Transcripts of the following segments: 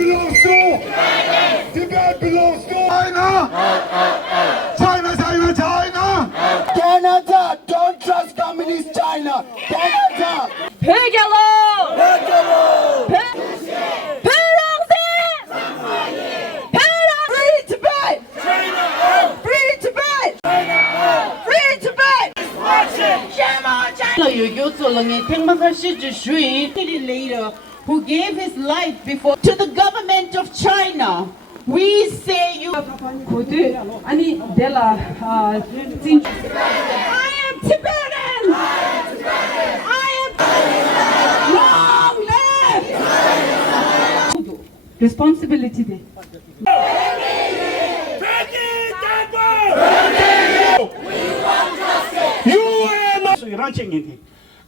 belongs to Tibet belongs to China. China, China, China. Canada, don't trust communist China. Canada. Pegalo! Free Tibet! Free Tibet! Free Tibet! Leader who gave his life before to the government of China. We say you. I am Tibetan. I am long live. Responsibility there.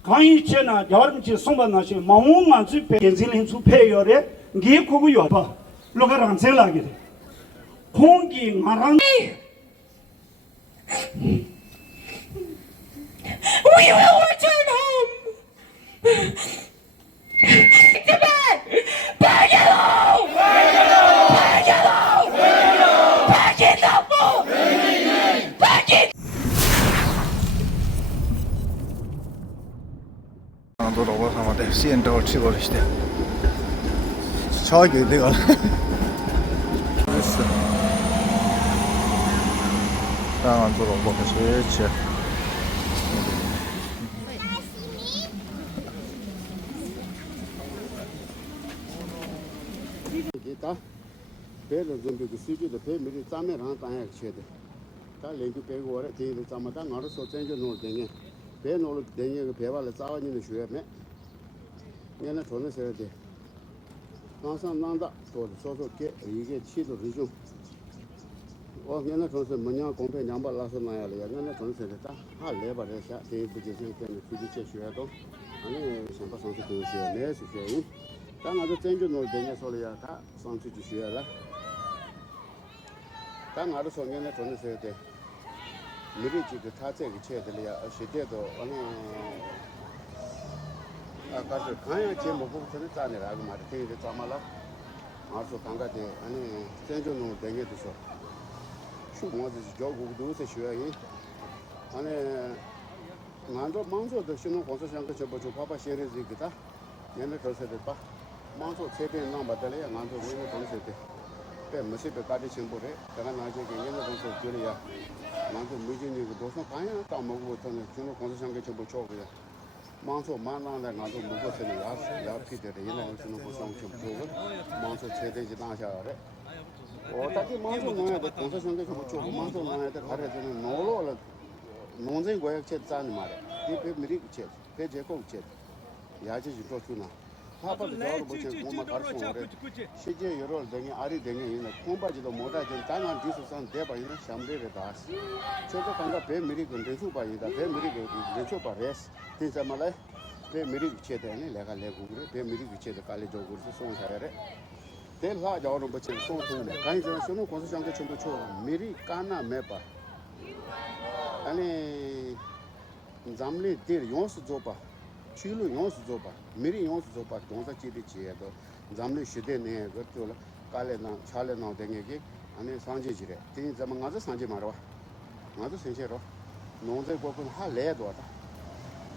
강의체나 여름치 송반나시 마음만 주 벤질린 주 폐열에 게 고고 여봐 로가랑 젤라게 공기 마랑 We will return home! Tibet! Pegalo! Pegalo! Pegalo! Pegalo! Anadolu obasamada siento chico işte. Çay geldi gal. Anadolu obası. 다 배를 좀 그 수비도 배 미리 짬에 한 땅에 쳐야 돼. 다 랭크 빼고 와래 뒤에 짬마다 알아서 전혀 놓을 때에 배 놓을 때에 그 배발을 싸워지는 쉬어매. 얘는 돈을 써야 돼. 항상 난다. 또 소소게 이게 치도 리죠. 얘는 돈을 뭐냐 공패 양발 나서 나야 돼. 얘는 돈을 써야 돼. 아 레버레샤 대비 부재생 때문에 부지체 쉬어도 아니 선바 선수 그 쉬어 내 쉬어. 당아도 전주 놓을 때에 소리야 다 선수 주셔라. 당아도 소년에 돈을 써야 돼. 미리 지금 타제기 쳐야 될이야. 시대도 어느 아까도 가야 제목부터는 짜내라고 말해. 되게 짜말라. 아서 강가대 아니 전주 놓을 때에 돼서 추모도 저고도 세셔야 아니 만도 망조도 신호 공사장도 저보고 봐봐 시리즈기다. 얘는 그래서 됐다. 망조 세대 남바들이야. 만도 얘는 동세대. 배 무시배 까지 정보래. 내가 나중에 얘는 동세 줄이야. 만도 무진이고 도서 가야 딱 먹고부터는 신호 공사장도 정보 줘고요. 망조 만나다 나도 먹었으니 야피들 얘는 신호 공사장 정보 주고 망조 세대지 나샤래. 어떻게 망조 넣어야 돼? 공사장도 정보 주고 망조 넣어야 돼. 가르치는 노로를 논쟁 고액 ချက်짜는 말이야. 이 미리 ချက်. 배 제공 ချက်. 야지지 또 주나. 파파도 저로 보지 고마 가르쳐 오래. 시제 여러 등이 아리 등이 있는 콩바지도 못하지 땅한 뒤서선 대바 있는 샴베르다. 저도 간가 배 미리 근데수 바이다. 배 미리 근데수 바레스. 진짜 말해. 배 미리 ချက်되네. 내가 내고 그래. 배 미리 ချက်깔리 저고 송사래. 대화 저로 보지 송송네. 간이 저 신호 공사장도 전부 쳐. 미리 까나 매봐. 아니 잠리 딜 용수 줘봐. 치료 용수 줘봐. 미리 용수 줘봐. 동사 지리 지에도 잠리 시대네 그걸 깔레나 차레나 되게 아니 상제지래. 이 zaman 가서 상제 말아. 가서 생제로. 농제 고군 할래도다.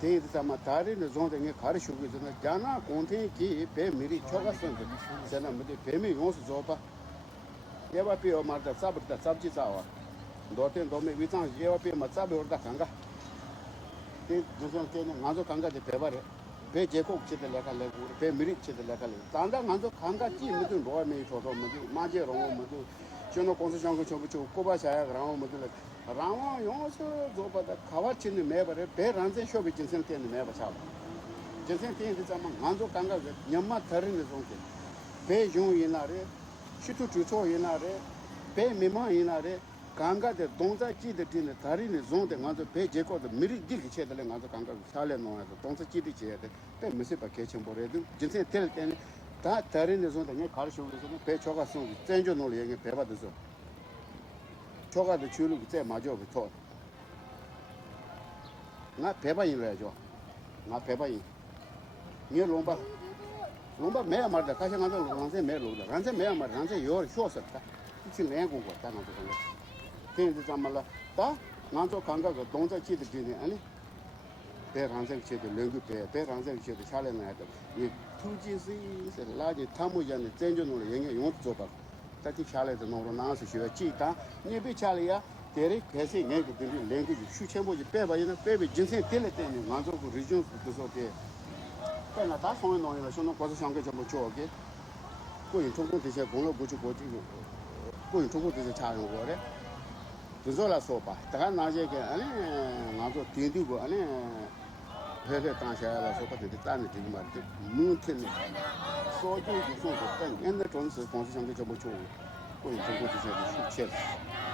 이 zaman 다리는 존재에 가르치고 있는 자나 공태기 배 미리 초가선데. 제가 뭐지 배미 용수 줘봐. 예바 비어 말다 sab다 sab지 싸워. 도텐 도메 위장 예와피 맞잡이 오르다 간가 그 무슨 때는 나도 간가지 배발해 배 제국 치들 내가 내고 배 미리 치들 내가 내 단다 나도 간가지 무슨 로아메 저도 무슨 마제로 무슨 저는 공사장고 저거 꼬바샤야 그러면 무슨 라마 용서 저보다 가와치는 매발에 배 란제 쇼비 진생 때는 매바차 진생 때는 zaman 나도 간가 냠마 다른 zon게 배 용이나래 시투 주초 이나래 배 미마 이나래 강가데 동자 찌드티네 다리네 존데 가서 배 제거도 미리 길게 쳐들래 가서 강가 살래 놓아서 동자 찌드 쳐야 돼. 배 무슨 밖에 좀 버려도 진짜 될 때는 다 다리네 존데 내 가르쳐서 배 초가서 전주 놀이 얘기 배 받아서 초가도 줄을 그때 맞아 부터 나 배바인 해야죠. 나 배바인. 니 롬바 롬바 매야 말다 가시 가서 랑제 매 로다 랑제 매야 말 랑제 요 쇼스다 이치 내고 거 다나 거 괜히 잠말라 다 나도 감각가 동자 지도 되네 아니 배 랑제 지도 랭구 배 랑제 지도 차례나 해도 이 투지시 라지 타무잖아 전전으로 영에 용 줘봐 다티 차례도 노로 나서 쉬어 지다 니비 차례야 대리 개시 내고 되는 랭구 슈체모지 빼봐이나 빼비 진세 텔레 때는 나도 그 리전 그서게 그러나 다 손에 넣어야 손은 거기서 상계 좀 줘게 고인 통공 대세 공로 부주 고지고 고인 통공 대세 잘 거래 그래서 봐 다가 나제게 아니 나도 뒤뒤고 아니 회회 당시에라 소파 되게 딴데 되게 말데 무튼 소주 소주 딴 옛날 전스 공시 상계 좀 줘. 고인 통공 대세 수치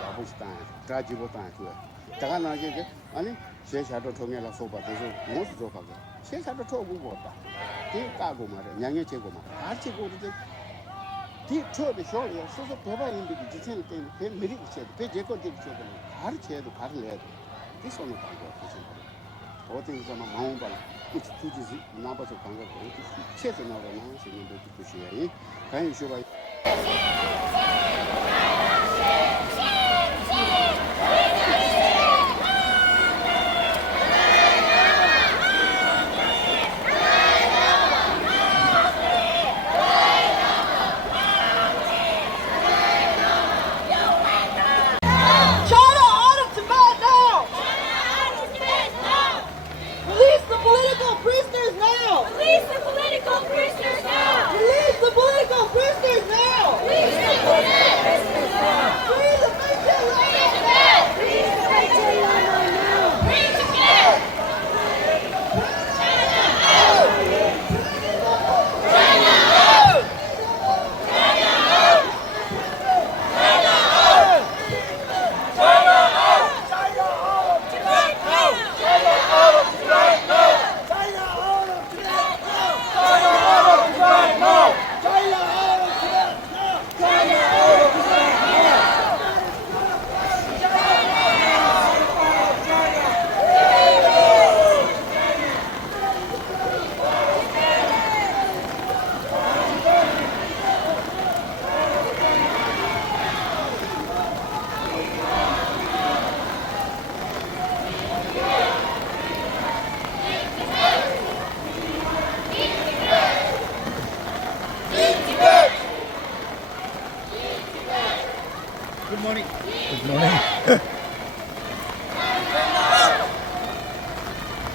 야보스 딴 가지고 딴 줘. 다가 나제게 아니 제샤도 통해라 소파 그래서 무슨 줘 가게 세사도 초고 거다. 이 까고 말이야. 양해 제고 말. 같이 고르지. 뒤 초대 쇼리야. 소소 배바 인데 지체는 때문에 배 미리 있어야 돼. 배 제거 되기 전에 가르쳐야도 가르쳐야 돼. 이 손을 가고 그치. 어디서 막 마음 봐. 그치 투지지 나빠서 간거 그렇게 체도 나가나 생각도 그치야. 가인 쇼바 China out of Tibet now! Release the political prisoners now! Release the political prisoners now! Release the political prisoners now! Release the political prisoners now! Free the Vincent Lama now! Free the Vincent Lama now! Free Tibet! China out! China out! China out! China out! China out! China out! Tibet out! China out of Tibet now!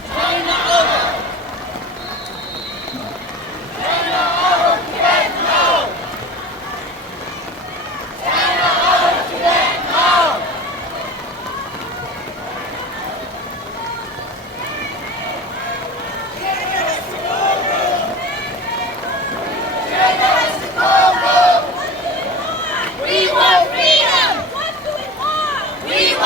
China out of Tibet now! China out of Tibet now! China out of Tibet now! China out of Tibet We want freedom! What do we want? We want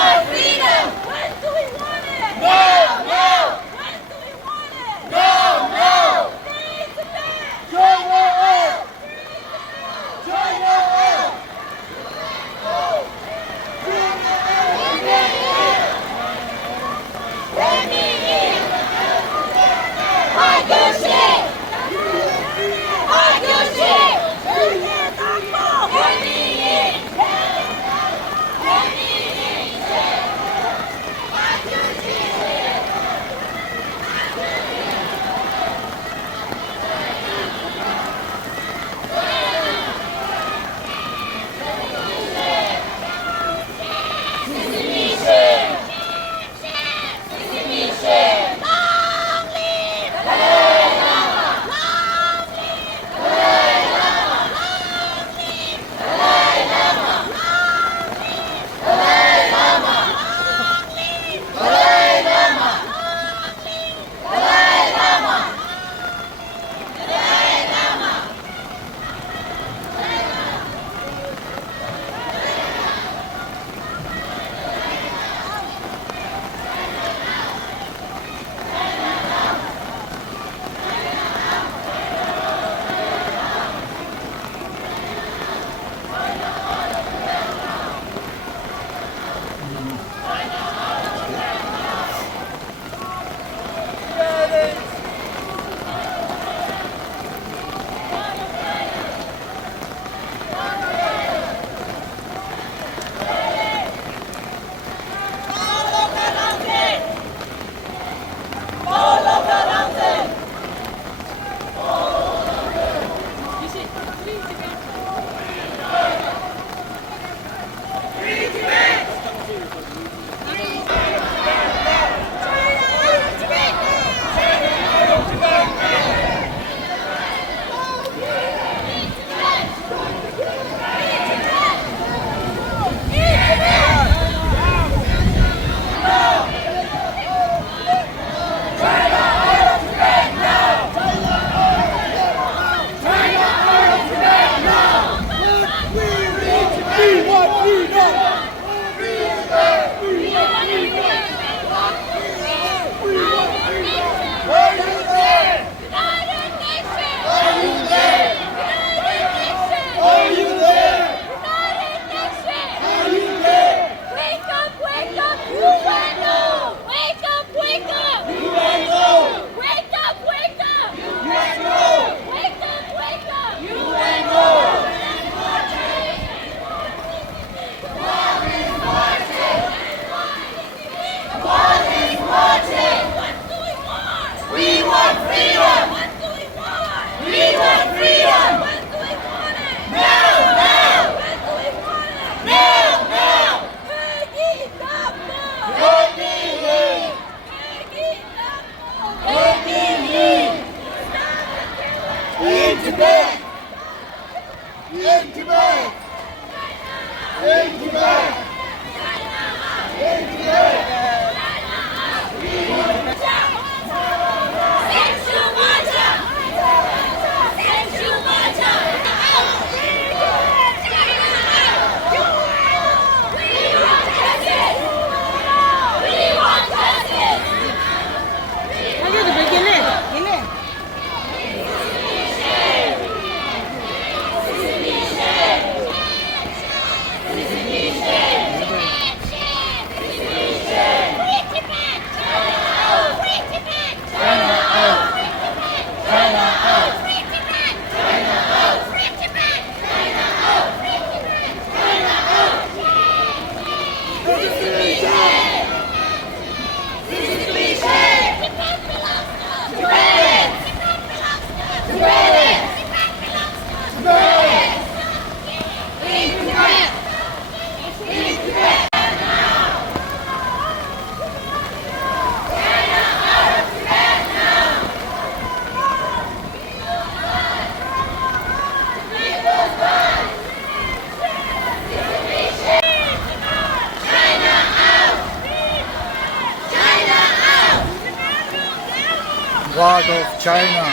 Part of China.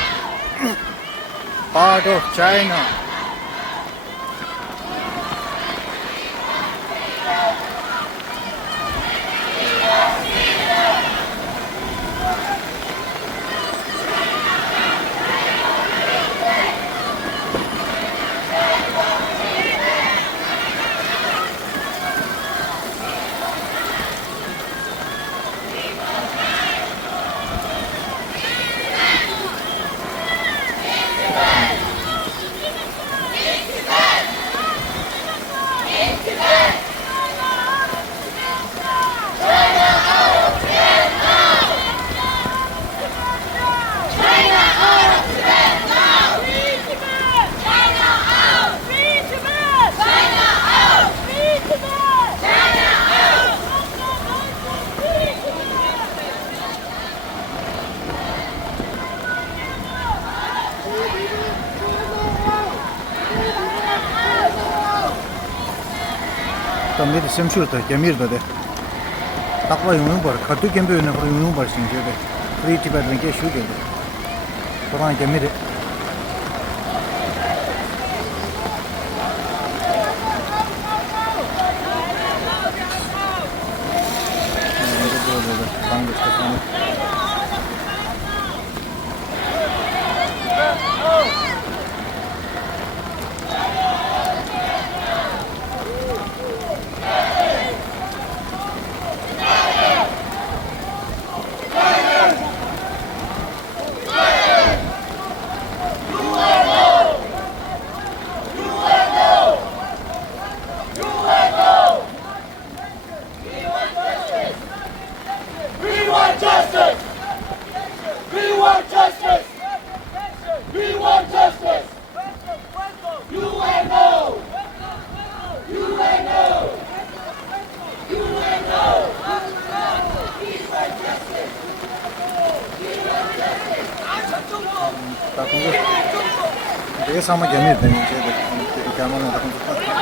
Part of China. Tamir semshurta kemirda de takwa yung bar khatu kembe na pro yung bar singje de free Tibet ke shu de toran kemire 되게 sama gemir de niche de camera na takun tutta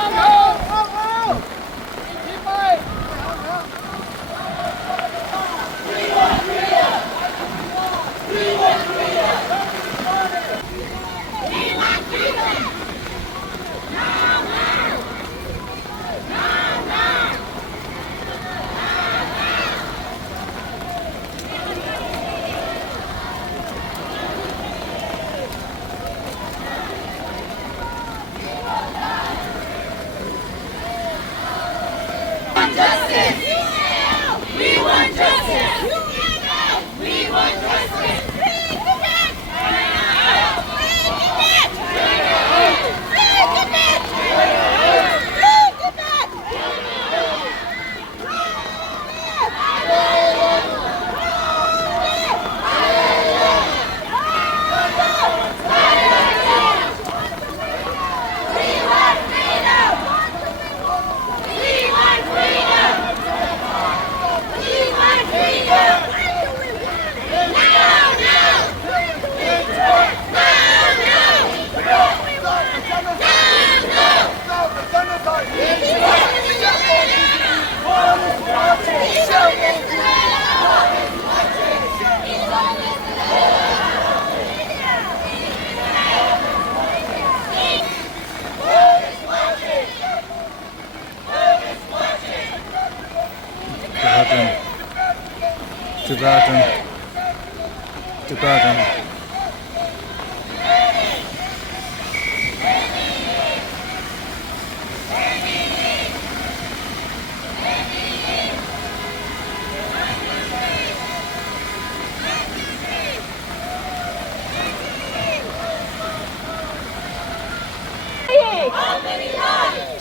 Tibetan.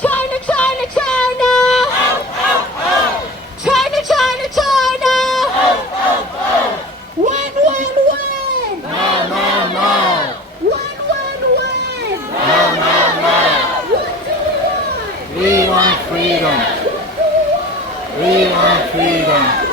China, China, China! China, China, China! Win, win, win! No, no, no. Win, win, win! No, no, no. What do we want? We want freedom. We want freedom.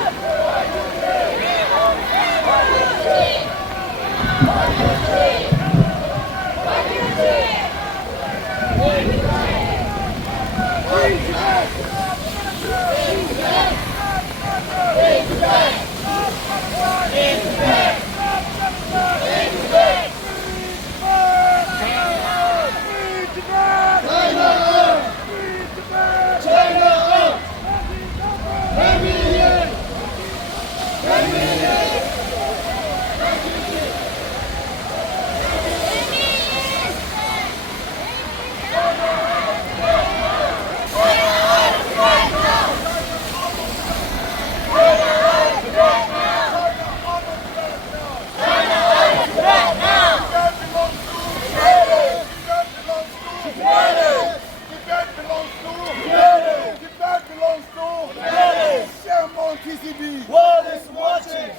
World is watching.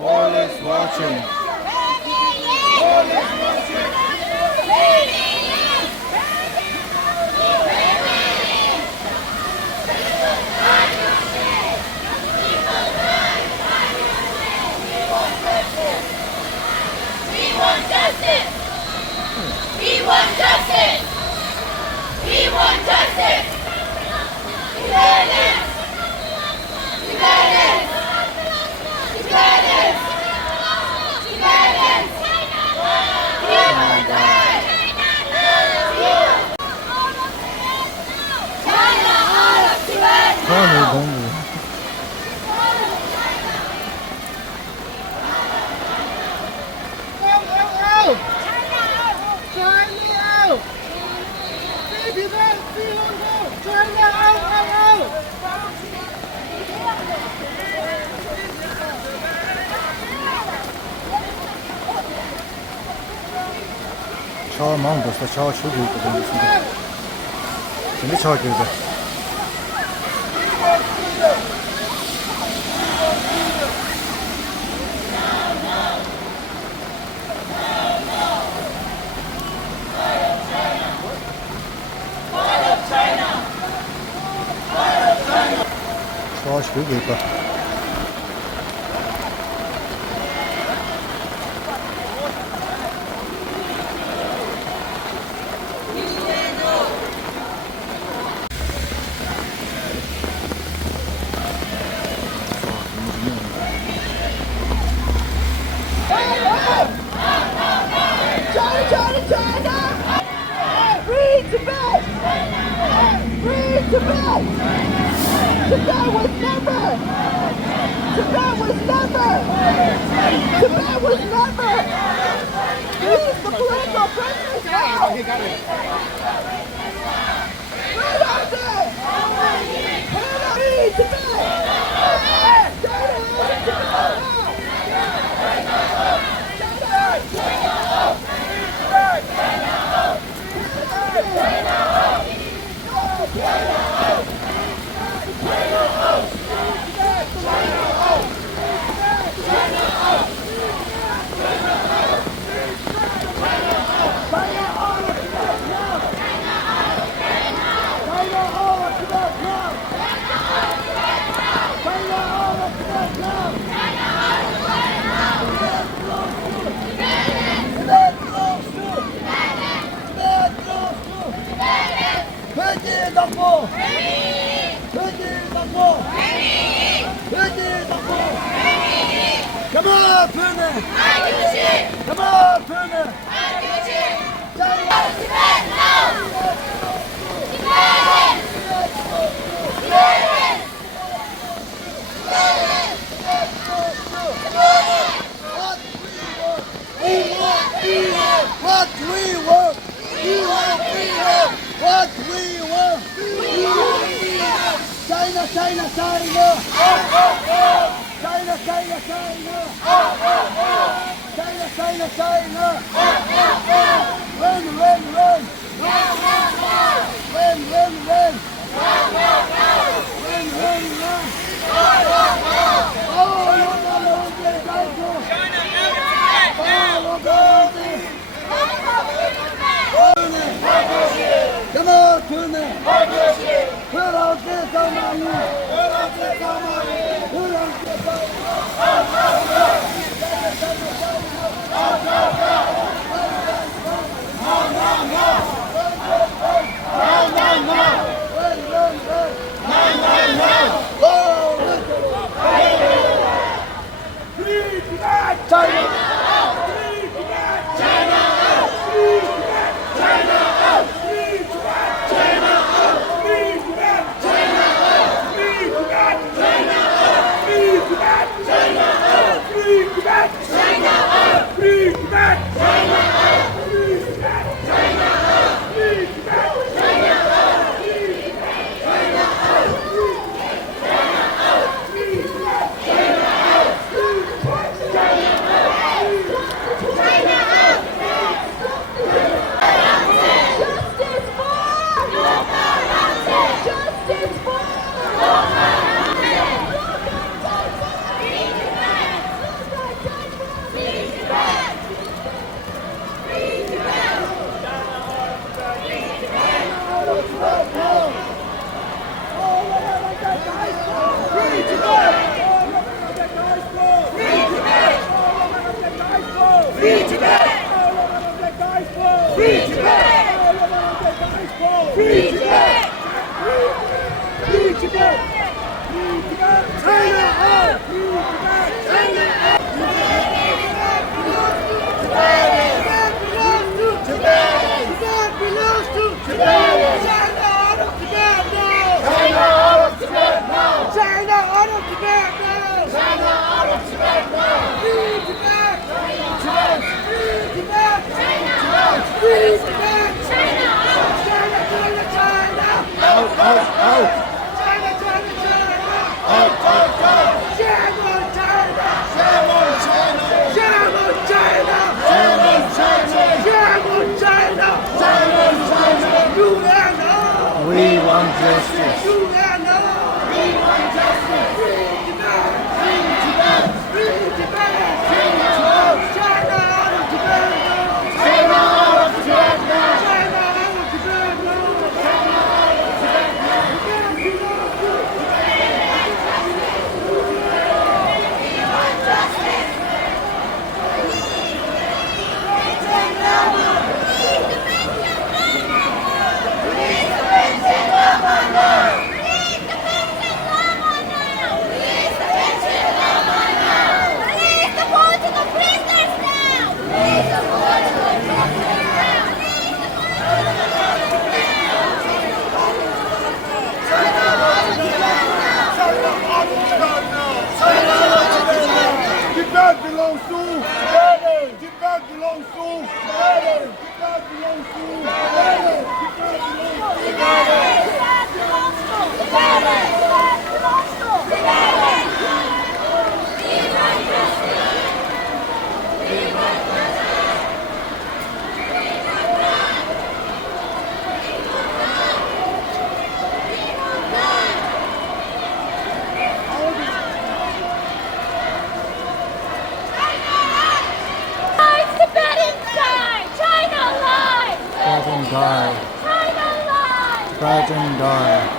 All is watching. We want justice! We want justice! We want justice! Tibetans! Tibetans! Tibetans! Tibetans! We want justice! China out of Tibet! 차 망도 차 주고 있거든요. 근데 차 되게. 차 주고 있다. China, China, China! Free Tibet! Free Tibet! Tibet was never! Tibet was never! Tibet was never! Release the political prisoners now! Freedom! Free Tibet! China out of Tibet Come on, Pune! Come on, Pune! Tibet! What we want. What we want. China, China, China. China, China, China. China, China, China. Run, run, run. Run, run, run. Run, run, run. Oh, come on, Tuna. Put out this on my knee. Put out this on my knee. Put out this on my knee. We want justice. Tibet belongs to Tibet. Tibet belongs to Tibet. Tibet belongs to Tibet. Tibet belongs to Spread and die.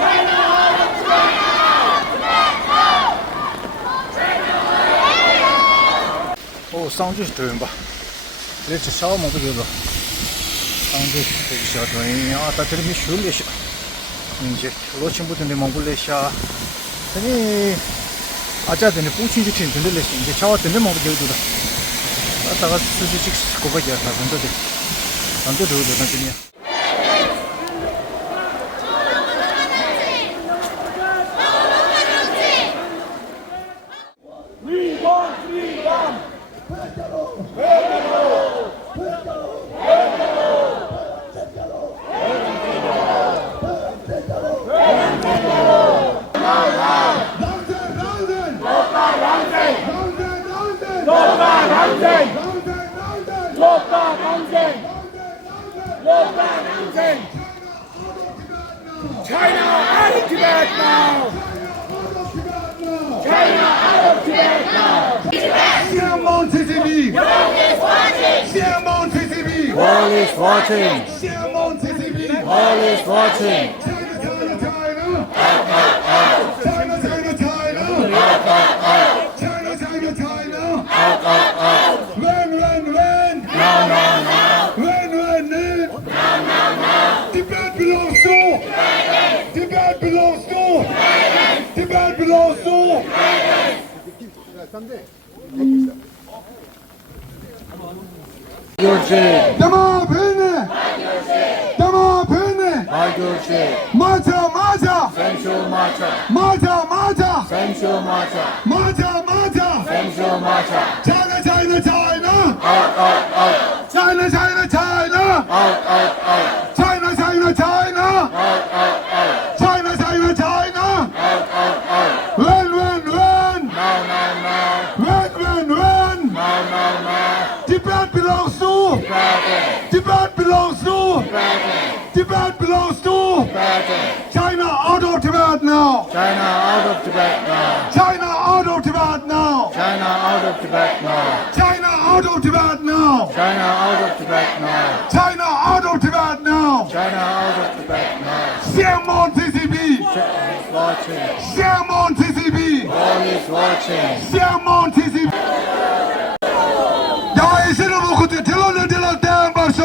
China! 오, 상주 도연 봐. 레츠 샤워 먹고 저도. 상주 샤워 도연. 아, 다 들으면 쉬울래 샤. 이제 로친부터네 몽골레샤. 아니 아자들이 부친지 친 된들레 이제 샤워 된데 먹고 저도다. 아다가 수지직 고가지야 다 된다데. 안도 도도 나중에. We want freedom. China out of Tibet now! China out of Tibet now! Siam on TCB! World is watching! Siam on TCB! World is watching. Siam on TCB! World is watching. China, China, China! China, China, China! China, China, China! When? No. When? Tibet belongs to! Tibet belongs to! Tibet belongs to! Yorche. Dama Pene! Dama Pene! Yorche. Macha! Sensual matcha. Macha! Sensual matcha. Macha! Sensual matcha. China! Out. China! Out. China! Out. When? No. No. Tibet belongs to! Tibet belongs to! Tibet belongs to! China out of Tibet now! China out of Tibet now. China out of Tibet now! China out of Tibet now. China out of Tibet now! China out of Tibet now. China out of Tibet now! China out of Tibet now. Siam on TCB! Is watching. Siam on TCB! All is watching. Siam on TCB! 야이 시르부쿠티 딜러는 댐버쇼!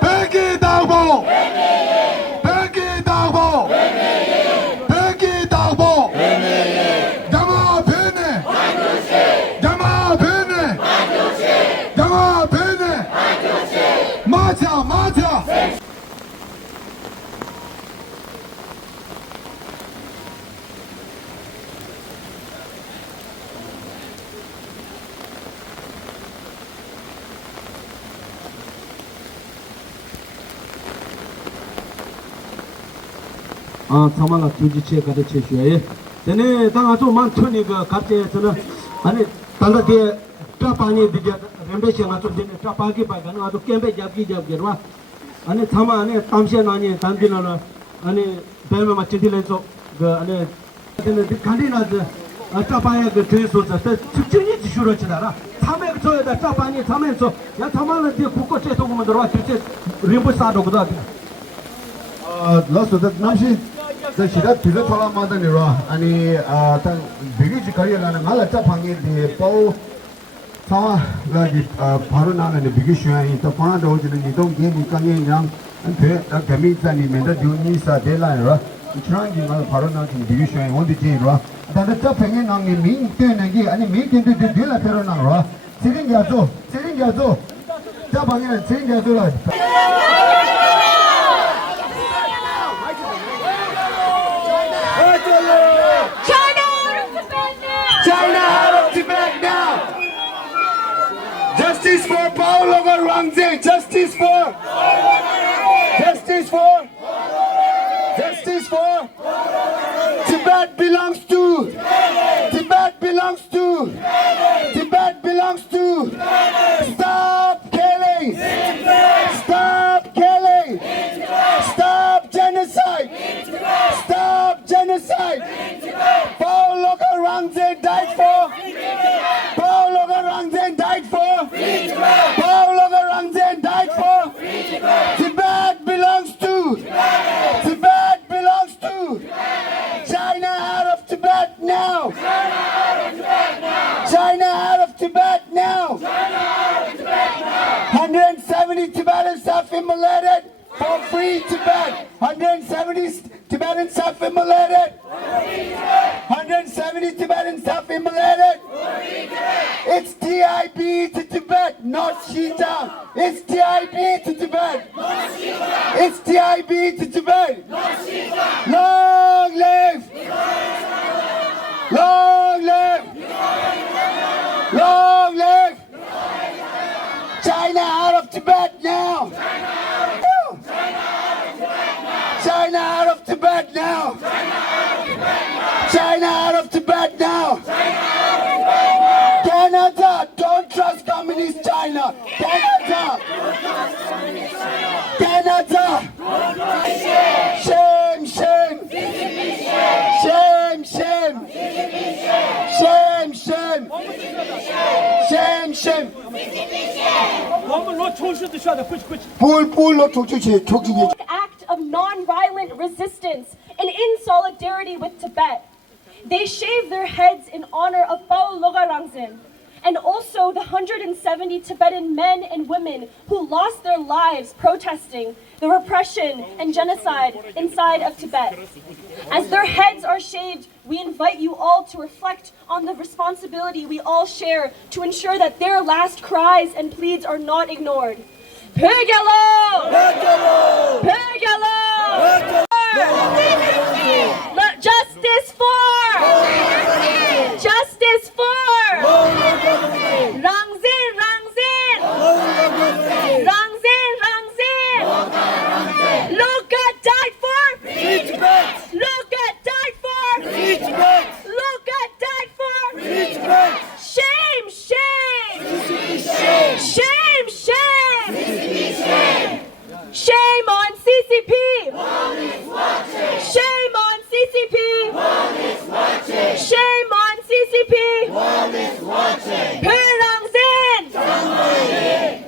백기 당보! 백기 당보! 백기 당보! 야마 베네! 야마 베네! 야마 베네! 마차! 참말로 주지체 가르쳐 주셔야 되네. 당아 좀 많더니 그 갑자기서는 아니 당가게 짜파니 비게 렘베시가 좀 되네. 짜파기 바가는 아주 캠베 잡기와 아니 참아 아니 탐시에 나니 담비나는 아니 배면 맞지들에서 그 아니 근데 간디나즈 짜파야 그 뒤에서서 특징이 지슈러치다라 참에 저에다 짜파니 참에서 야 참말로 뒤 국고체 도구만 들어와 주체 림보사도 그다 라스트 남시 저 시다 뒤로 돌아마다니라 아니 단 비리지 거리라는 말라 짜방에 보 사라기 바로 나는 비기슈아이 또 파나도 오지는 이동 게임 강에 양 안돼 개미자니 멘다 뉴니사 데라이라 이트랑기 말 바로 나는 비기슈아이 원디지라 다들 짜방에 나는 민 때는 게 아니 민 때도 데라 페로 나라 세링가조 짜방에는 세링가조라 China out of Tibet now! Justice for FOR LOBGA RANGZEN! Justice for Tibet belongs to! Tibet belongs to! Stop killing! Stop genocide! FOR LOBGA RANGZEN died for! FOR LOBGA RANGZEN died for! FOR LOBGA RANGZEN died for! Tibet belongs to! China out of Tibet now! China Tibet now! 170 Tibetans self-immolated for free Tibet! 170 Tibetans self-immolated! 170 Tibetans self-immolated! It's TIB to Tibet, not Xinjiang! It's TIB to Tibet! It's TIB to Tibet! Long live! Long live! Long live! China out of Tibet now! China out of Tibet now! China out of Tibet now! Canada, don't trust communist China! Canada! Canada! Shame, shame! Shame, shame! Shame, shame! Shame, shame! Act of non-violent resistance and in solidarity with Tibet. They shave their heads in honor of FOR LOBGA RANGZEN and also the 170 Tibetan men and women who lost their lives protesting the repression and genocide inside of Tibet. As their heads are shaved, we invite you all to reflect on the responsibility we all share to ensure that their last cries and pleads are not ignored. Pegalo! Pegalo! Justice for! Justice for! Rangzen, Rangzen! Rangzen, Rangzen! Loga died for! Loga died for! Loga died for! Shame, shame! Shame, shame! Shame on CCP! Shame on CCP! Shame on CCP! Perangzen!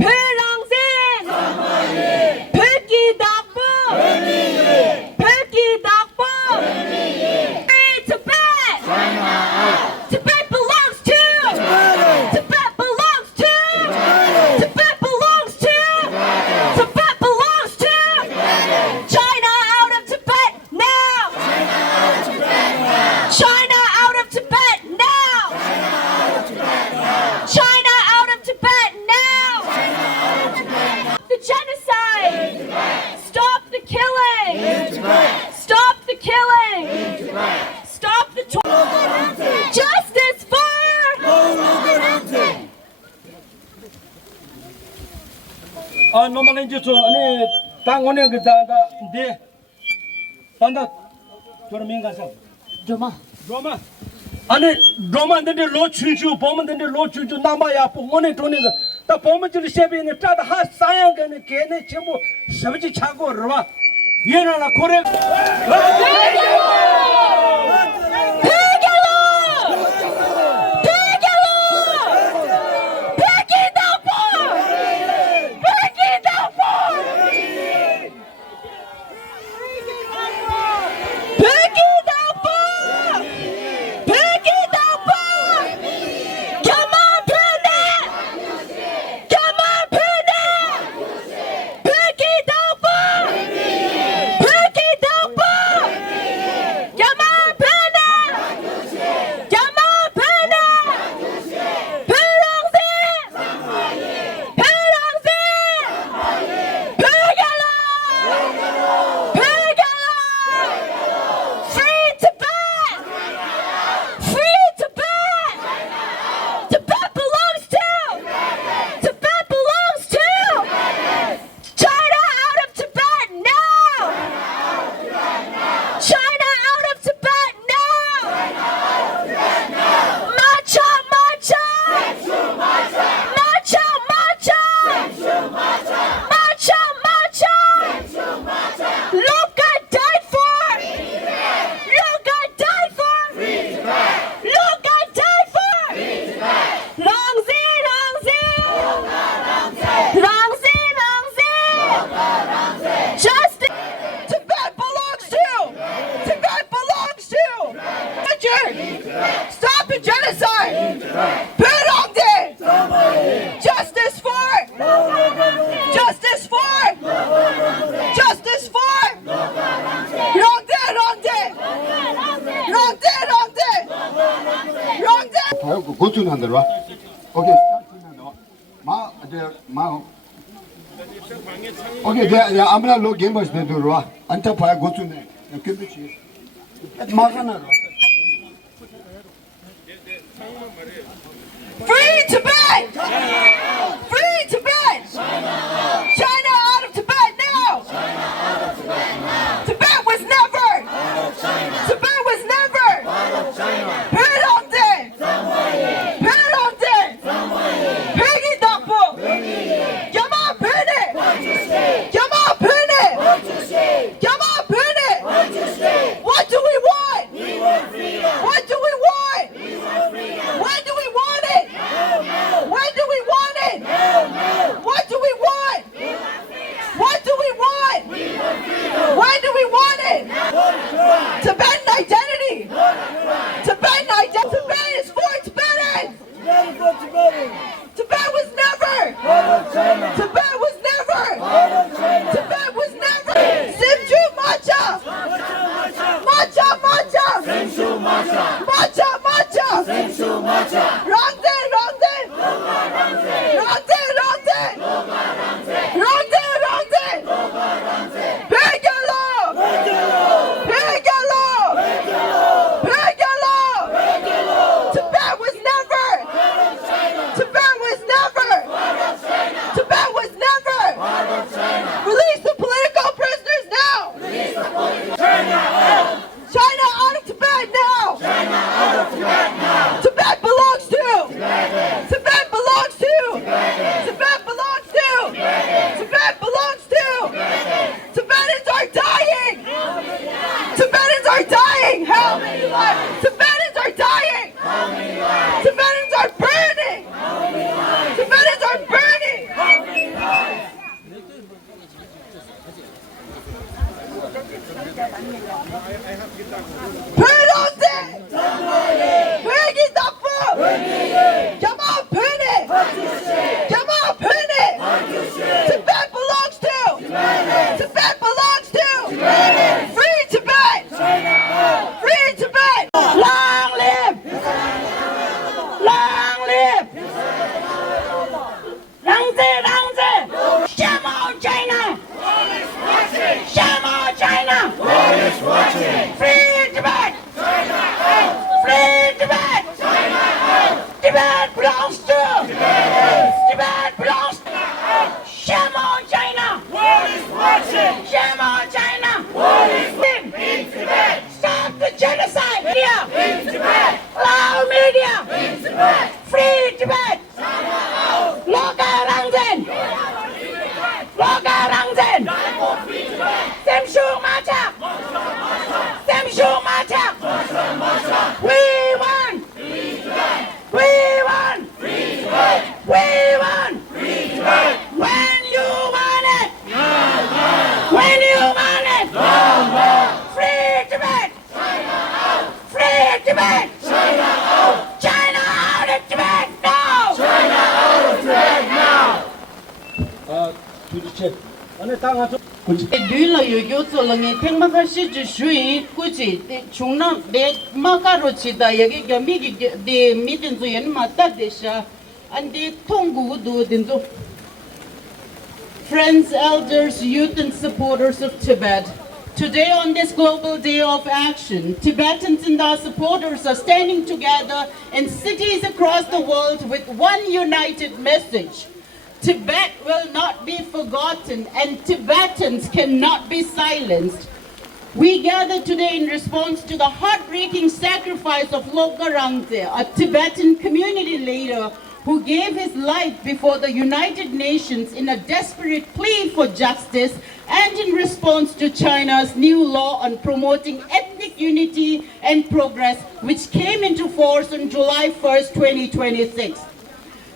Perangzen! Perki Dakpo! Perki Dakpo! Free Tibet! Tibet belongs to! Tibet belongs to! Tibet belongs to! Tibet belongs to! China out of Tibet now! China out of Tibet now! China out of Tibet now! The genocide! Stop the killing! Stop the killing! Stop the justice for! normal 이제 저 아니 당원에 그다데 단다 저런 민가서 Doma. 로마 아니 로마인데 로 추주 보면데 로 추주 남아야 보면에 돈이가 다 보면 저 셰비네 짜다 하 사양가네 걔네 전부 섭지 차고 그러와 얘나라 고래 고추난다. 오케이. 마 오케이. 야 아무나 로 게임버스 되도록 안타 봐야 고추네. 그렇지. 마가나로. Free Tibet! Free Tibet! China out of Tibet now! Tibet was never! Tibet was never! Peralte! Peralte! Peggy Dapo! Yama Pene! Yama Pene! Yama Pene! What do we want? What do we want? When do we want it? When do we want it? What do we want? What do we want? When do we want it? Tibetan identity. Tibetan identity. Tibet is for Tibetans. Tibet was never. Tibet was never. Tibet was never. Simchu Macha. Macha Macha. Macha Macha. Rangzen Rangzen. Rangzen Rangzen. Rangzen Rangzen. Pegalo. Pegalo. Pegalo. Tibet was never. Tibet was never. Tibet was never. Release the political prisoners now. China out of Tibet now. Tibet belongs to. Tibet belongs to. Tibet belongs to. Tibet belongs to. Tibetans are dying. Tibetans are dying. How many lives? Tibetans are dying. Tibetans are burning. Tibetans are burning. Peralte! Peggy Dapo! Yama Pene! Yama Pene! Tibet belongs to! Tibet belongs to! Free Tibet! Free Tibet! Long live! Long live! Rangzen Rangzen! Shame on China! Shame on China! Free Tibet! Free Tibet! Tibet belongs to! Tibet belongs to! Shame on China! Shame on China! In Tibet! Stop the genocide! Media! In Tibet! Allow media! In Tibet! Free Tibet! Loga Rangzen! Loga Rangzen! Semshu Macha! Semshu Macha! We won! We won! We won! When you want it! When you want it! Free Tibet! Free Tibet! China out of Tibet now! Dui la yu gyu tsu la nge teng ma ka shi ju shui ku chi chung na de ma ka ro chi da ya ge gya mi gi de mi den zu yen ma ta de sha and de tong gu du den zu. Friends, elders, youth and supporters of Tibet, today on this global day of action, Tibetans and our supporters are standing together in cities across the world with one united message. Tibet will not be forgotten and Tibetans cannot be silenced. We gather today in response to the heartbreaking sacrifice of Lobga Rangzen, a Tibetan community leader who gave his life before the United Nations in a desperate plea for justice and in response to China's new law on promoting ethnic unity and progress, which came into force on July 1st, 2026.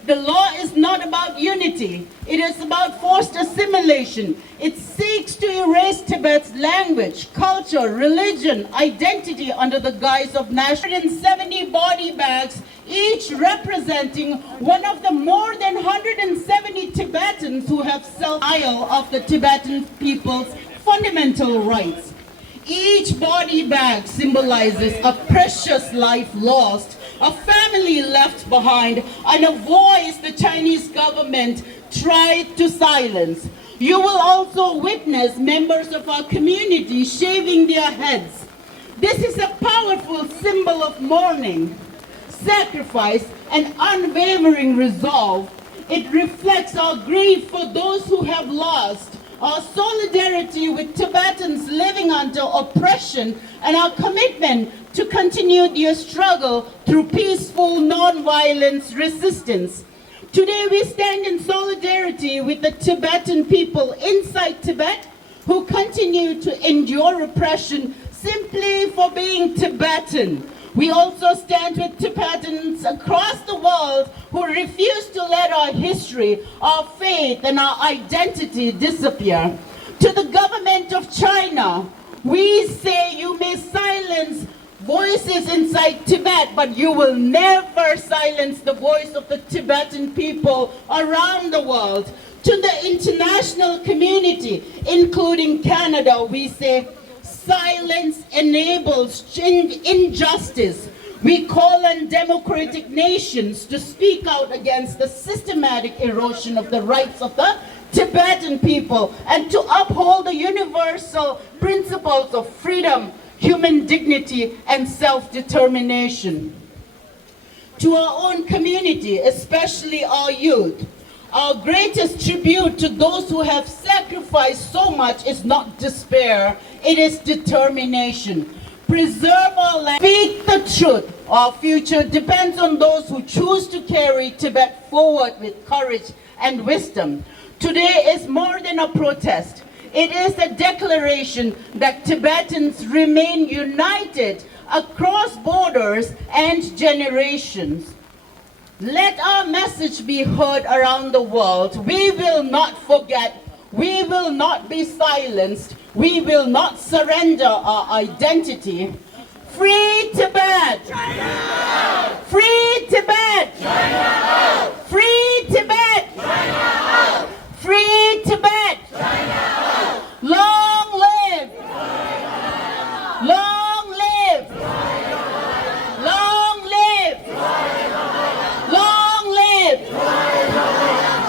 The law is not about unity. It is about forced assimilation. It seeks to erase Tibet's language, culture, religion, identity under the guise of 170 body bags, each representing one of the more than 170 Tibetans who have self-denial of the Tibetan people's fundamental rights. Each body bag symbolizes a precious life lost a family left behind, and a voice the Chinese government tried to silence. You will also witness members of our community shaving their heads. This is a powerful symbol of mourning, sacrifice, and unwavering resolve. It reflects our grief for those who have lost, our solidarity with Tibetans living under oppression, and our commitment to continue their struggle through peaceful, non-violence resistance. Today we stand in solidarity with the Tibetan people inside Tibet who continue to endure oppression simply for being Tibetan. We also stand with Tibetans across the world who refuse to let our history, our faith, and our identity disappear. To the government of China, we say you may silence voices inside Tibet, but you will never silence the voice of the Tibetan people around the world. To the international community, including Canada, we say silence enables injustice. We call on democratic nations to speak out against the systematic erosion of the rights of the Tibetan people and to uphold the universal principles of freedom, human dignity, and self-determination. To our own community, especially our youth, our greatest tribute to those who have sacrificed so much is not despair, it is determination. Preserve our land, speak the truth. Our future depends on those who choose to carry Tibet forward with courage and wisdom. Today is more than a protest. It is a declaration that Tibetans remain united across borders and generations. Let our message be heard around the world. We will not forget. We will not be silenced. We will not surrender our identity. Free Tibet! China! Free Tibet! China! Free Tibet! China! Free Tibet! China! Long live! China! Long live! China! Long live! China! Long live! China!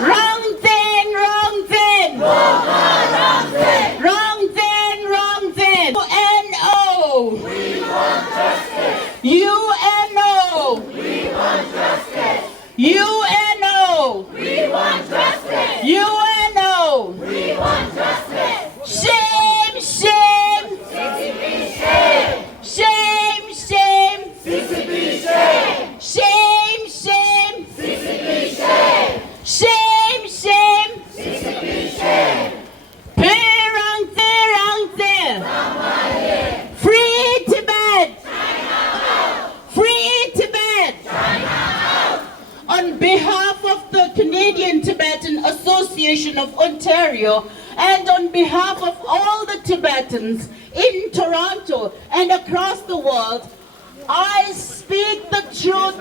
Rangzen! Rangzen! Rangzen! Rangzen! Rangzen! UNO! We want justice! UNO! We want justice! UNO! We want justice! UNO! We want justice! Shame! Shame! CCP shame! Shame! Shame! CCP shame! Shame! Shame! CCP shame! Shame! Shame! CCP shame! Free Tibet! Free Tibet! On behalf of the Canadian Tibetan Association of Ontario and on behalf of all the Tibetans in Toronto and across the world, I speak the truth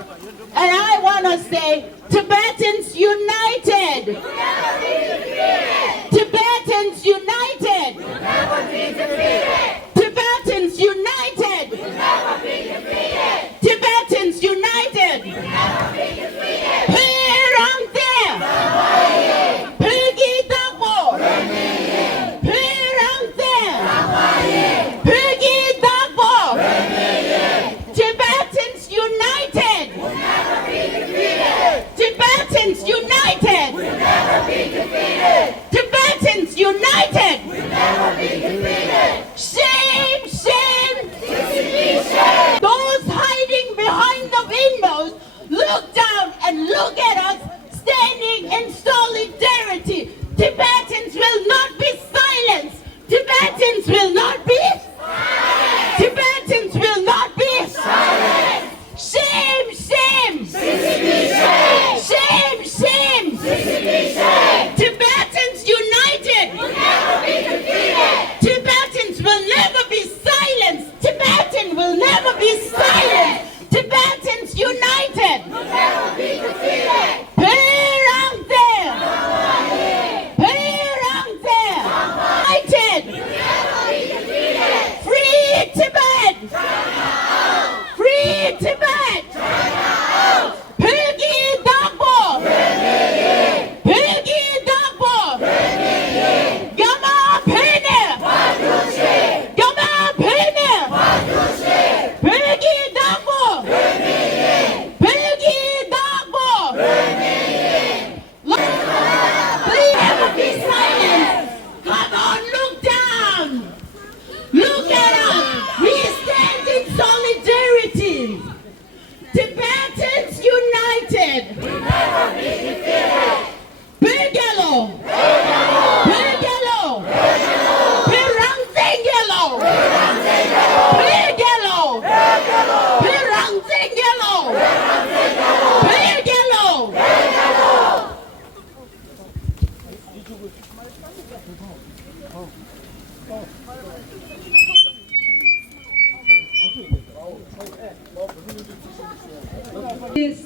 and I want to say, Tibetans united! You'll never be defeated! Tibetans united! You'll never be defeated! Tibetans united! You'll never be defeated! Tibetans united! You'll never be defeated! Pirangte! Samaye! Pigi Dabo! Remaye! Pirangte! Samaye! Pigi Dabo! Remaye! Tibetans united! Will never be defeated! Tibetans united! Will never be defeated! Tibetans united! Will never be defeated! Shame! Shame! Shame! Those hiding behind the windows, look down and look at us standing in solidarity. Tibetans will not be silenced. Tibetans will not be silenced. Tibetans will not be silenced. Shame! Shame! Shame! Shame!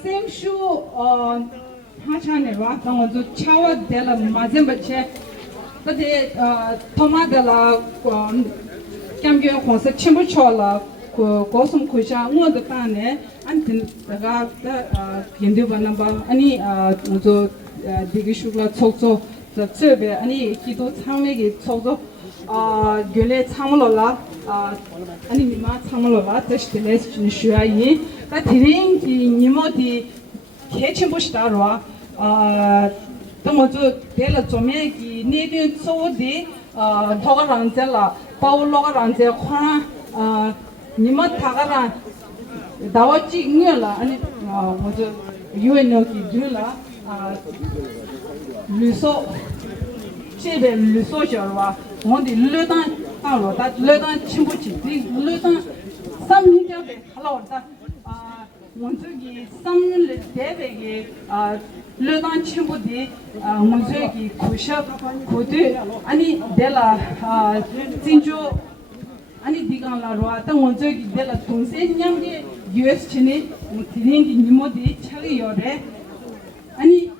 Same shoe hachane wa tang zo chawa de la mazem bache ta de thoma de la kyam gyo khonsa chimbu chola ko sum khuja ngo de ta ne antin ga da hindu banamba ani zo digi shugla chokso za chebe ani kido changme gi chokso gyole chamlola ani mima chamlola testele shuayi ta thiring ki nimodi 개침보시다로와 동어주 대라 좀에기 네균 소디 더가랑젤라 바울로가랑제 화 니마 타가라 나와지 ingela 아니 뭐죠 유엔노기 줄라 루소 제베 루소셔와 원디 르단 따로다 르단 침부치 르단 삼미겨베 할로다 먼저기 삼을 대베게 르단 침부디 먼저기 쿠셔 고드 아니 데라 진조 아니 디간라로아 당 먼저기 데라 동생냥게 US 치니 티링기 니모디 차기 요래 아니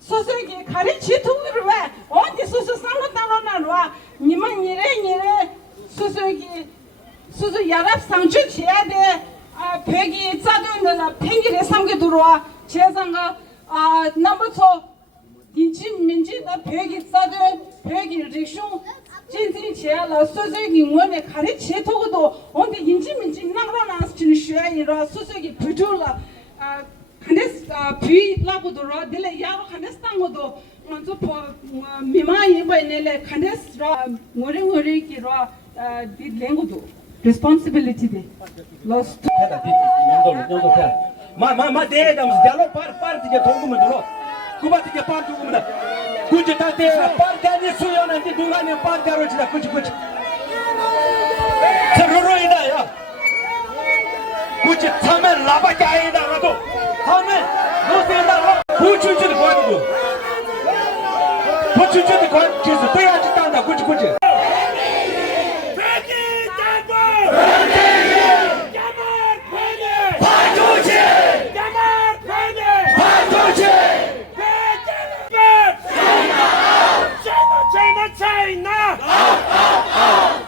소소기 가르치 통으로 왜 어디 소소 상로다로나로 니만 이래 소소기 소소 야랍 상주 지야 돼 벽이 짜도는라 팽기를 삼게 들어와 제상가 넘버서 인진 민지다 벽이 짜도 벽이 릭숑 진진 지야라 소소기 원에 가르치 통도 어디 인진 민지 나로나 지는 쉬어이라 소소기 부줄라 한데스 비 라고도라 딜레 야로 한데스 땅고도 먼저 미마이 바이네레 한데스 라 모랭오리 기라 디 랭고도 responsibility de lost nyongdo phe ma de dam jalo par de thongum dro kuba de par thongum da kuj ta de par ga ni suyo na de dunga ne par daro chida kuj terror ida ya kuj thame laba jai da na to thame no se da kuj de kwan do kuj de kwan kiz de ya ji da kuj China!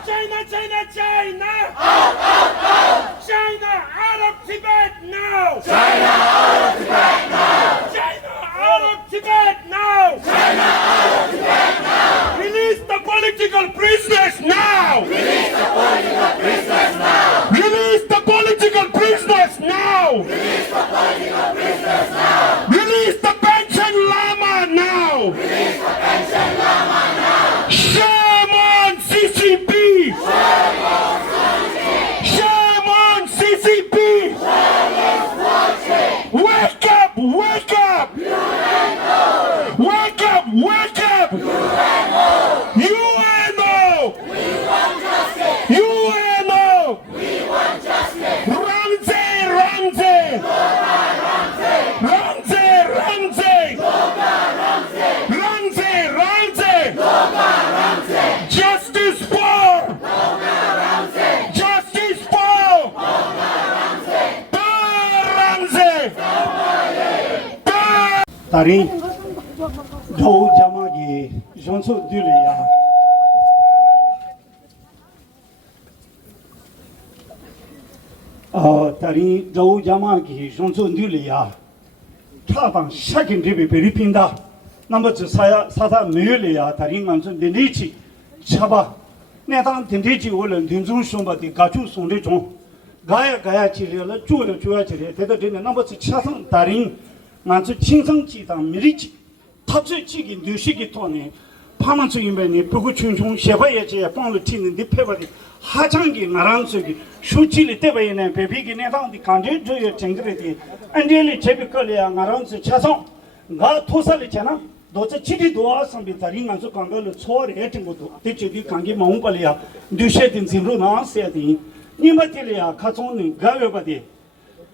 China, China, China! China out of Tibet now! China out of Tibet now! China out of Tibet now! China out of Tibet now! Release the political prisoners now! Release the political prisoners now! Release the political prisoners now! Release the political prisoners now! Release the pension lama now! Release the pension lama now! Shame on CCP! Shame on CCP! Shame on CCP! Wake up! Wake up! Wake up! Wake up! UNO! We want justice! UNO! We want justice! Rangzen! Rangzen! Rangzen! Rangzen! Rangzen! Rangzen! Justice for! Justice for! Rangzen! Tarin Joe Jamagi Johnson Dulia Tarin Joe Jamagi Johnson Dulia Taban Shakin Ribi Beripinda number to Sata Mulia Tarin Manson Denichi Chaba Netan Tendici Wolan Dinzun Shumba di Gachu Sondijon Gaya Gaya Chile Jula Juachile Teta number to Chasan Tarin 만주 친성지당 미리지 탑수지기 뉴시기 돈에 파만수 인변이 부구 충충 셰바예제 방을 튀는데 페버리 하장기 나랑수기 수치리 때바에는 베비기 내당디 간제저여 쟁그레디 안젤리 제비컬이야 나랑수 차성 가 토살이잖아 도저 치리도 와선비 다른 안수 강가를 초월해 했던 것도 대체비 관계 마음빨이야 뉴셰딘 진로 나세디 니마텔이야 가정은 가여바디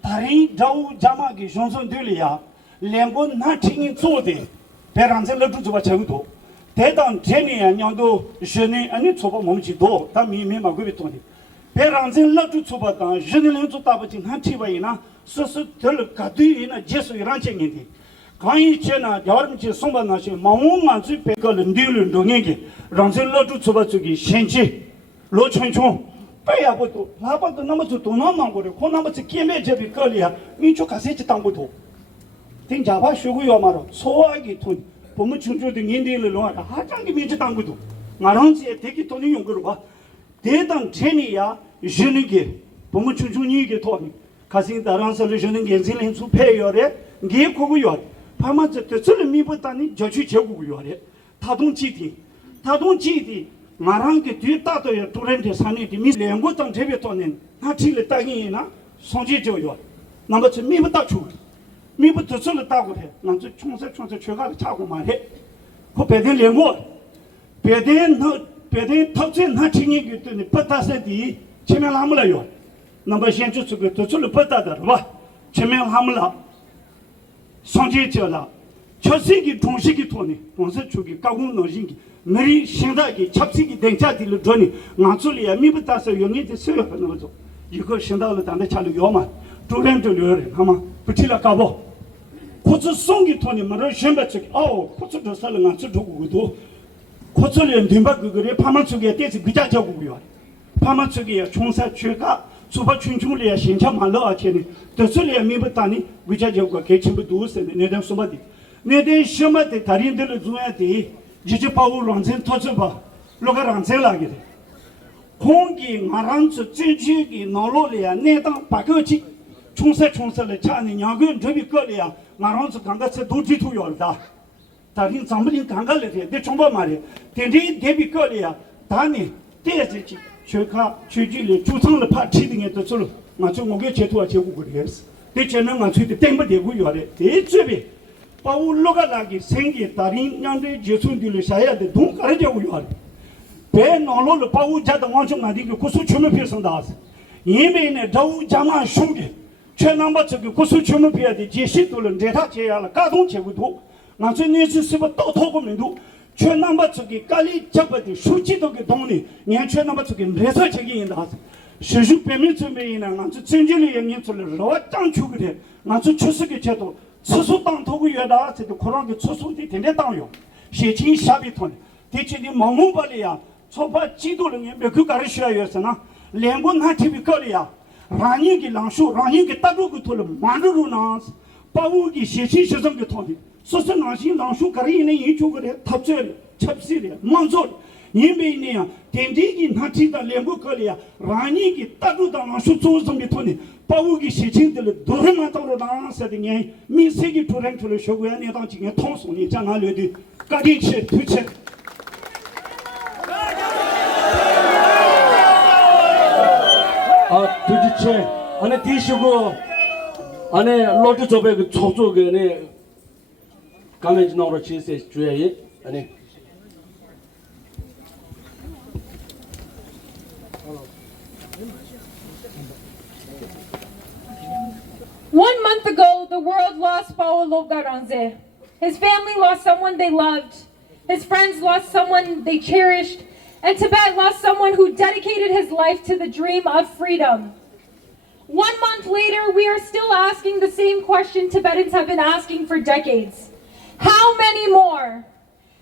다른 자우 자마기 존선들이야 lembo na tingin zode peranzen le duba chagdo 대단 제니야 냥도 제니 아니 초바 몸지 도 다미미 마고비 토니 peranzen le du 초바 다 제니는 조다버진 한 티바이나 스스 들 가두이나 제수 이란쟁인디 가이 제나 여름지 송반나시 마음만 주 백걸 늘을 동행기 란zen le du 초바 주기 신지 로천총 빼야고도 나바도 남아서 돈만 거래 고나마치 게메 제비 걸이야 민초 가세지 당고도 땡자바 쉬고요 말어 소화기 돈 보면 충주도 인디를 놓아 하장기 민지 당고도 나랑지 대기 돈이 용거로 봐 대단 제니야 주니게 보면 충주니게 돈 가신 다랑서를 주는 게 인생은 수패요래 게 고고요 파마저 뜻을 미부다니 저취 제고고요래 다동지디 마랑게 뒤따도요 도렌데 산이디 미 랭고장 제베토는 하치를 땅이나 송지죠요 남버츠 미부다추 미부터 쓸을 따고 해 남주 총세 최가를 차고 말해 그 배된 랭고 배된 탑진 하치니 그랬더니 빠따세디 체면 함을요 남버 현주 쓰고 도출을 빠따다 봐 체면 함을라 송지죠라 저세기 동식이 돈이 동서 주기 가공 노신기 메리 신다기 잡식이 댕자디를 dro니 나출이야 미부터서 용이지 쓰여 하는 거죠 이거 신다를 단대 차로 요만 도렌도려래 하마 붙이라 가보 고추 송기 돈이 말을 셴배치 고추도 살을 나출 두고도 고추를 림바 그거래 파만축에 대해서 그자 적고요 파만축에 총사 최가 수바 춘중리에 신청 말로 아체니 더술이야 미부터니 그자 적고 개침부 두스네 내가 소바디 내대 시험한테 다른들을 줘야지 지지 파워 랑zen 터져봐 로가 랑zen 라게 공기 마랑스 지지기 나로리아 내당 바거지 총세를 차는 양근 저비 거리야 마랑스 강가서 도지투요다 다른 잠불인 강가를 내 정보 말이야 대리 대비 거리야 다니 대지지 최카 최지리 주성을 파치등에 뜻으로 맞죠 목에 제도와 제고 그랬어 대체는 맞추기 땡버 되고 요래 대체비 파울로가 나기 생기 다른 냥들 제순들을 사야돼 돈 가르자고 요래 배 놀로를 파우 자다 완전 나디고 고수 주면 필선다스 이메네 더 자만 슈게 최남바 저기 고수 주면 피야지 제시도는 대다 제야라 가동 제고도 나저 니스스바 또 토고면도 최남바 저기 깔리 잡아디 수지도게 동네 년 최남바 저기 레서 저기인다 시주 배밀쯤에이나 나저 진질이 영님들을 로짱 주그래 나저 추스게 제도 수수당 도구 여다 저도 그런 게 수수디 된대 당요 시진 샤비톤 대체니 멍멍발이야 소파 지도는 몇 가르쳐야였으나 랭고 나티비 거리야 라니기 랑쇼 라니기 따로고 돌 만루나 바우기 시시 시점게 통이 소선나시 랑쇼 가리네 이쪽에 탑절 첩시리 만조 임베이니야 덴디기 나티다 랭고 거리야 라니기 따로다 랑쇼 조점게 통이 바우기 시진들 도르마도로 나서더니 민세기 토렌토를 쇼고야 내가 지금 통송이 장하려디 가디체 투체 도대체 안에 뒤시고 안에 로드 쪽에 그 저쪽에 네 가면지 나오러 치세 줘야 아니 One month ago, the world lost FOR LOBGA RANGZEN. His family lost someone they loved. His friends lost someone they cherished. And Tibet lost someone who dedicated his life to the dream of freedom. 1 month later, we are still asking the same question Tibetans have been asking for decades. How many more?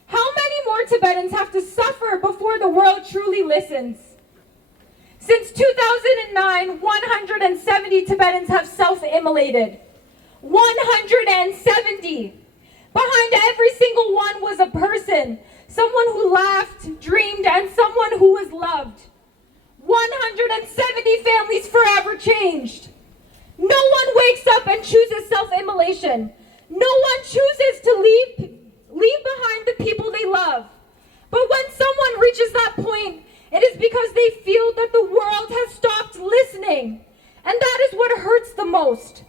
How many more Tibetans have to suffer before the world truly listens? Since 2009, 170 Tibetans have self-immolated. 170! Behind every single one was a person, someone who laughed, dreamed, and someone who was loved. 170 families forever changed. No one wakes up and chooses self-immolation. No one chooses to leave behind the people they love. But when someone reaches that point, it is because they feel that the world has stopped listening. And that is what hurts the most.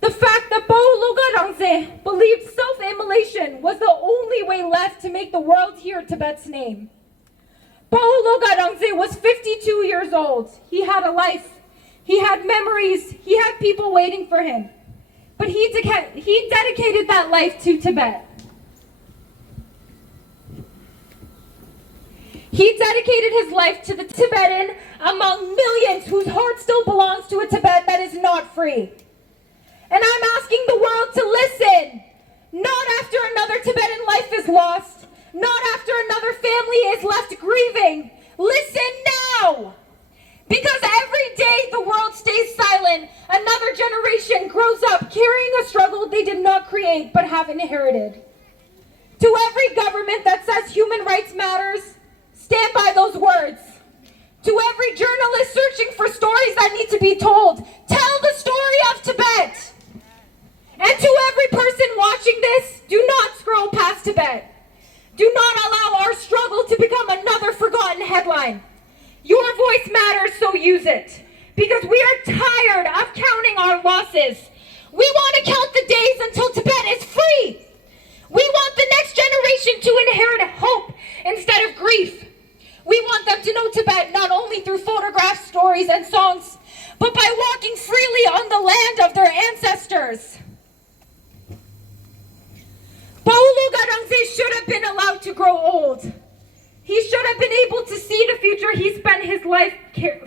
The fact that FOR LOBGA RANGZEN believed self-immolation was the only way left to make the world hear Tibet's name. FOR LOBGA RANGZEN was 52 years old. He had a life. He had memories. He had people waiting for him. But he dedicated that life to Tibet. He dedicated his life to the Tibetan among millions whose heart still belongs to a Tibet that is not free. And I'm asking the world to listen. Not after another Tibetan life is lost. Not after another family is left grieving. Listen now. Because every day the world stays silent, another generation grows up carrying a struggle they did not create but have inherited. To every government that says human rights matters, stand by those words. To every journalist searching for stories that need to be told, tell the story of Tibet. And to every person watching this, do not scroll past Tibet. Do not allow our struggle to become another forgotten headline. Your voice matters, so use it. Because we are tired of counting our losses. We want to count the days until Tibet is free. We want the next generation to inherit hope instead of grief. We want them to know Tibet not only through photographs, stories, and songs, but by walking freely on the land of their ancestors. FOR LOBGA RANGZEN should have been allowed to grow old. He should have been able to see the future he spent his life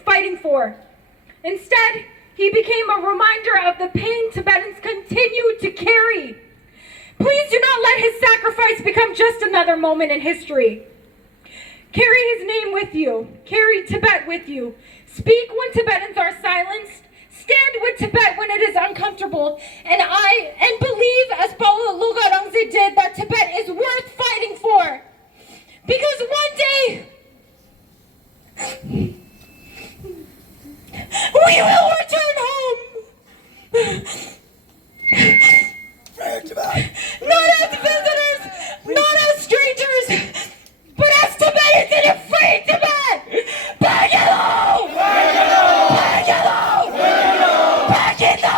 fighting for. Instead, he became a reminder of the pain Tibetans continue to carry. Please do not let his sacrifice become just another moment in history. Carry his name with you. Carry Tibet with you. Speak when Tibetans are silenced. Stand with Tibet when it is uncomfortable. And believe, as FOR LOBGA RANGZEN did, that Tibet is worth fighting for. Because one day, we will return home. Not as visitors, not as strangers, but as Tibetans in a free Tibet! Bagelo! Bagelo! Bagelo! Bagelo!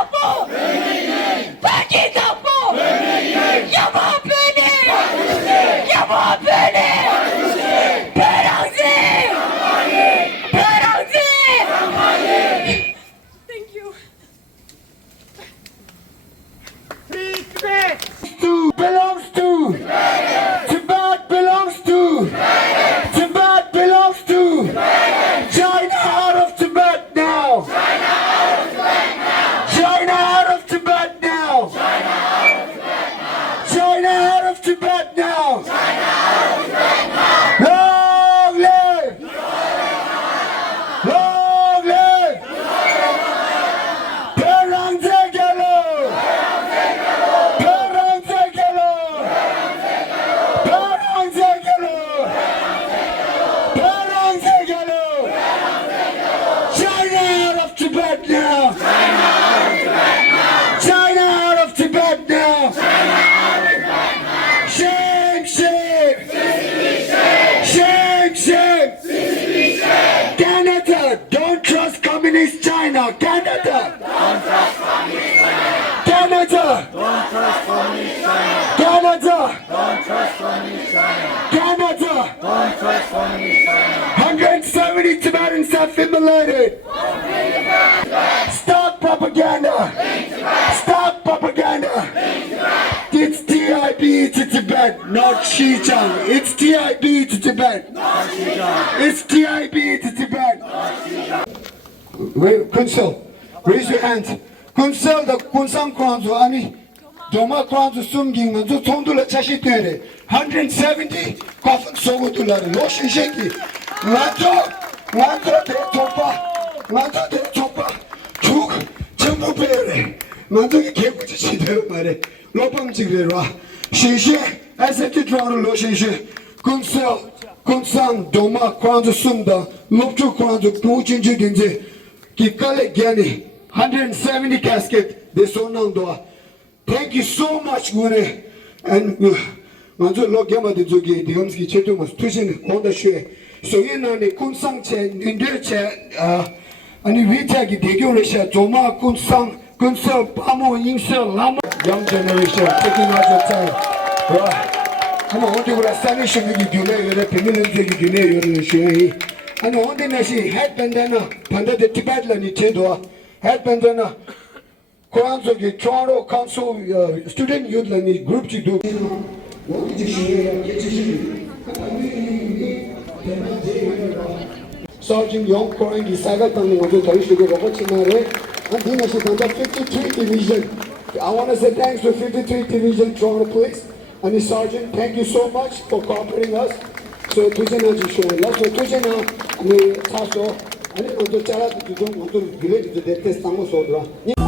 trust Communist China. Canada, Don't trust Communist China. Canada. Don't trust Communist China. 170 Tibetans have immolated. Stop propaganda. Stop propaganda. It's TIB to Tibet, not Xinjiang. It's TIB to Tibet. It's TIB to Tibet. Wait, Kunsel, raise your hands. Kunsel, the Kunsang Kwanzu, Ani, Doma Kwanzu Sumging, and Tondula Chashi 170 coffin Sogotula, Lotion Shaki, Lanto de Topa, Chuk, Jumbo Berry, Manto Kepuchi de Mare, Lopam Tigera, Shishi, Asset Drawn Lotion, Kunsel, Kunsang, Doma Kwanzu Sumda, Loptu Kwanzu, Puchin Judinze, Kikale Gani, 170 casket, the Sonando. Thank you so much, Mune. And Manzo Logama de Zogi, the Omski Chetumas, Tusin, on the share. So in on the Kunsang Chen, in their chair, and if we take the Gurisha, Joma, Kunsang, Kunsel, Pamo, Yingsel, Lama, young generation, taking out your time. Right. I know what you were standing, should be delay, the Pimilin, delay, you're showing. I know what they say, head bandana, Panda the Tibet, and Nintendo, head bandana. Quran of the Toronto Council Student Youth Learning Group to do. Sergeant Young Koran is Sagatang on the Tarishigo Robotsinare, and then I said, 53 Division. I want to say thanks to 53 Division Toronto Police and the Sergeant. Thank you so much for cooperating us. So, Tujana to show. Last of Tujana, I mean, Tasso, I didn't want to tell us to do village to the test.